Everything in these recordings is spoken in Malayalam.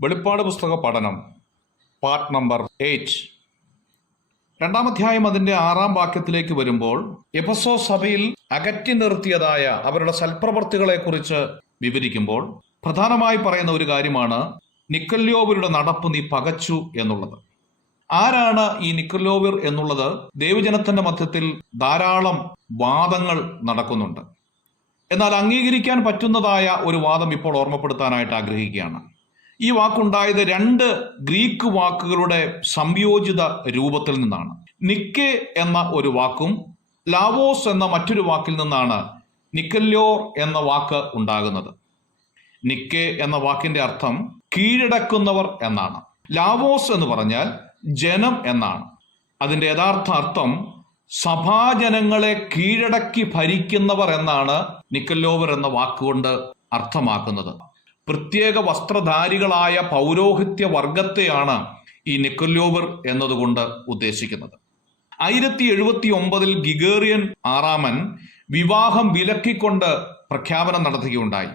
വെളിപ്പാട് പുസ്തക പഠനം പാർട്ട് നമ്പർ 8. 2-ാം അധ്യായം അതിന്റെ 6-ാം വാക്യത്തിലേക്ക് വരുമ്പോൾ എഫെസോസ് സഭയിൽ അകറ്റി നിർത്തിയതായ അവരുടെ സൽപ്രവർത്തികളെ കുറിച്ച് വിവരിക്കുമ്പോൾ പ്രധാനമായി പറയുന്ന ഒരു കാര്യമാണ് നിക്കൊല്യോവരുടെ നടപ്പ് നീ പകച്ചു എന്നുള്ളത്. ആരാണ് ഈ നിക്കൊല്യോവർ എന്നുള്ളത്? ദൈവജനത്തിന്റെ മധ്യത്തിൽ ധാരാളം വാദങ്ങൾ നടക്കുന്നുണ്ട്. എന്നാൽ അംഗീകരിക്കാൻ പറ്റുന്നതായ ഒരു വാദം ഇപ്പോൾ ഓർമ്മപ്പെടുത്താനായിട്ട് ആഗ്രഹിക്കുകയാണ്. ഈ വാക്കുണ്ടായത് 2 ഗ്രീക്ക് വാക്കുകളുടെ സംയോജിത രൂപത്തിൽ നിന്നാണ്. നിക്കെ എന്ന ഒരു വാക്കും ലാവോസ് എന്ന മറ്റൊരു വാക്കിൽ നിന്നാണ് നിക്കല്യോർ എന്ന വാക്ക് ഉണ്ടാകുന്നത്. നിക്കെ എന്ന വാക്കിന്റെ അർത്ഥം കീഴടക്കുന്നവർ എന്നാണ്. ലാവോസ് എന്ന് പറഞ്ഞാൽ ജനം എന്നാണ്. അതിന്റെ യഥാർത്ഥ അർത്ഥം സഭാജനങ്ങളെ കീഴടക്കി ഭരിക്കുന്നവർ എന്നാണ് നിക്കല്യോവർ എന്ന വാക്കുകൊണ്ട് അർത്ഥമാക്കുന്നത്. പ്രത്യേക വസ്ത്രധാരികളായ പൗരോഹിത്യ വർഗത്തെയാണ് ഈ നിക്കൊല്യോവർ എന്നതുകൊണ്ട് ഉദ്ദേശിക്കുന്നത്. 1079 ഗിഗേറിയൻ 6-ാമൻ വിവാഹം വിലക്കിക്കൊണ്ട് പ്രഖ്യാപനം നടത്തുകയുണ്ടായി.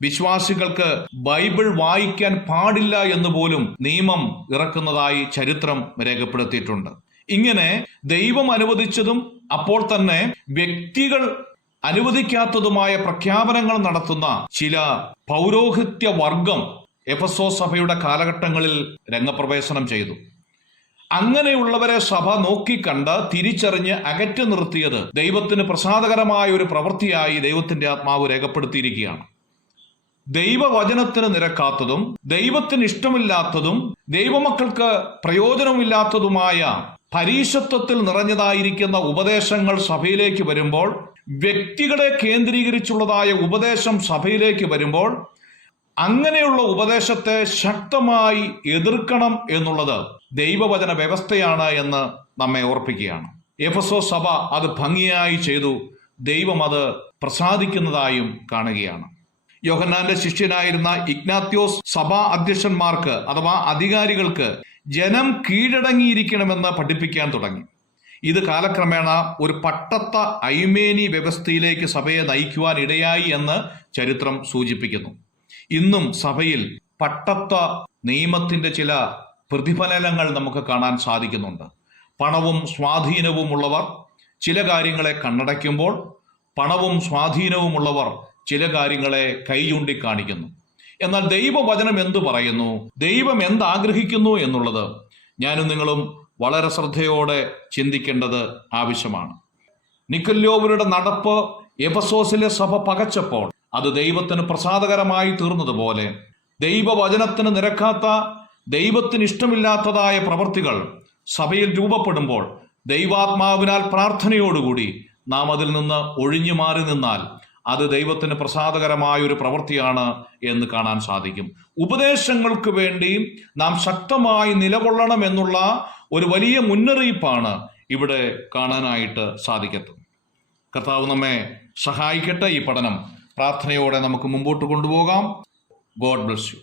വിശ്വാസികൾക്ക് ബൈബിൾ വായിക്കാൻ പാടില്ല എന്ന് പോലും നിയമം ഇറക്കുന്നതായി ചരിത്രം രേഖപ്പെടുത്തിയിട്ടുണ്ട്. ഇങ്ങനെ ദൈവം അനുവദിച്ചതും അപ്പോൾ തന്നെ വ്യക്തികൾ അനുവദിക്കാത്തതുമായ പ്രഖ്യാപനങ്ങൾ നടത്തുന്ന ചില പൗരോഹിത്യ വർഗം എഫെസോസ് സഭയുടെ കാലഘട്ടങ്ങളിൽ രംഗപ്രവേശനം ചെയ്തു. അങ്ങനെയുള്ളവരെ സഭ നോക്കിക്കണ്ട് തിരിച്ചറിഞ്ഞ് അകറ്റി നിർത്തിയത് ദൈവത്തിന് പ്രസാദകരമായ ഒരു പ്രവൃത്തിയായി ദൈവത്തിന്റെ ആത്മാവ് രേഖപ്പെടുത്തിയിരിക്കുകയാണ്. ദൈവവചനത്തിന് നിരക്കാത്തതും ദൈവത്തിന് ഇഷ്ടമില്ലാത്തതും ദൈവമക്കൾക്ക് പ്രയോജനമില്ലാത്തതുമായ പരീശത്വത്തിൽ നിറഞ്ഞതായിരിക്കുന്ന ഉപദേശങ്ങൾ സഭയിലേക്ക് വരുമ്പോൾ, വ്യക്തികളെ കേന്ദ്രീകരിച്ചുള്ളതായ ഉപദേശം സഭയിലേക്ക് വരുമ്പോൾ, അങ്ങനെയുള്ള ഉപദേശത്തെ ശക്തമായി എതിർക്കണം എന്നുള്ളത് ദൈവവചന വ്യവസ്ഥയാണ് എന്ന് നമ്മെ ഓർപ്പിക്കുകയാണ്. എഫെസോസ് സഭ അത് ഭംഗിയായി ചെയ്തു. ദൈവം അത് പ്രസാദിക്കുന്നതായും കാണുകയാണ്. യോഹന്നാന്റെ ശിഷ്യനായിരുന്ന ഇഗ്നാത്യോസ് സഭാ അധ്യക്ഷന്മാർക്ക് അഥവാ അധികാരികൾക്ക് ജനം കീഴടങ്ങിയിരിക്കണമെന്ന് പഠിപ്പിക്കാൻ തുടങ്ങി. ഇത് കാലക്രമേണ ഒരു പട്ടത്ത ഐമേനി വ്യവസ്ഥയിലേക്ക് സഭയെ നയിക്കുവാൻ ഇടയായി എന്ന് ചരിത്രം സൂചിപ്പിക്കുന്നു. ഇന്നും സഭയിൽ പട്ടത്ത നിയമത്തിന്റെ ചില പ്രതിഫലനങ്ങൾ നമുക്ക് കാണാൻ സാധിക്കുന്നുണ്ട്. പണവും സ്വാധീനവും ഉള്ളവർ ചില കാര്യങ്ങളെ കണ്ണടയ്ക്കുമ്പോൾ, പണവും സ്വാധീനവുമുള്ളവർ ചില കാര്യങ്ങളെ കൈ ചൂണ്ടിക്കാണിക്കുന്നു. എന്നാൽ ദൈവവചനം എന്തു പറയുന്നു, ദൈവം എന്താഗ്രഹിക്കുന്നു എന്നുള്ളത് ഞാനും നിങ്ങളും വളരെ ശ്രദ്ധയോടെ ചിന്തിക്കേണ്ടത് ആവശ്യമാണ്. നിക്കൊല്യോവരുടെ നടപ്പ് എഫെസോസിലെ സഭ പകച്ചപ്പോൾ അത് ദൈവത്തിന് പ്രസാദകരമായി തീർന്നതുപോലെ ദൈവവചനത്തിന് നിരക്കാത്ത, ദൈവത്തിന് ഇഷ്ടമില്ലാത്തതായ പ്രവൃത്തികൾ സഭയിൽ രൂപപ്പെടുമ്പോൾ ദൈവാത്മാവിനാൽ പ്രാർത്ഥനയോടുകൂടി നാം അതിൽ നിന്ന് ഒഴിഞ്ഞു മാറി നിന്നാൽ അത് ദൈവത്തിന് പ്രസാദകരമായ ഒരു പ്രവൃത്തിയാണ് എന്ന് കാണാൻ സാധിക്കും. ഉപദേശങ്ങൾക്ക് വേണ്ടി നാം ശക്തമായി നിലകൊള്ളണം എന്നുള്ള ഒരു വലിയ മുന്നറിയിപ്പാണ് ഇവിടെ കാണാനായിട്ട് സാധിക്കട്ടെ. കർത്താവ് നമ്മെ സഹായിക്കട്ടെ. ഈ പഠനം പ്രാർത്ഥനയോടെ നമുക്ക് മുമ്പോട്ട് കൊണ്ടുപോകാം. God bless you.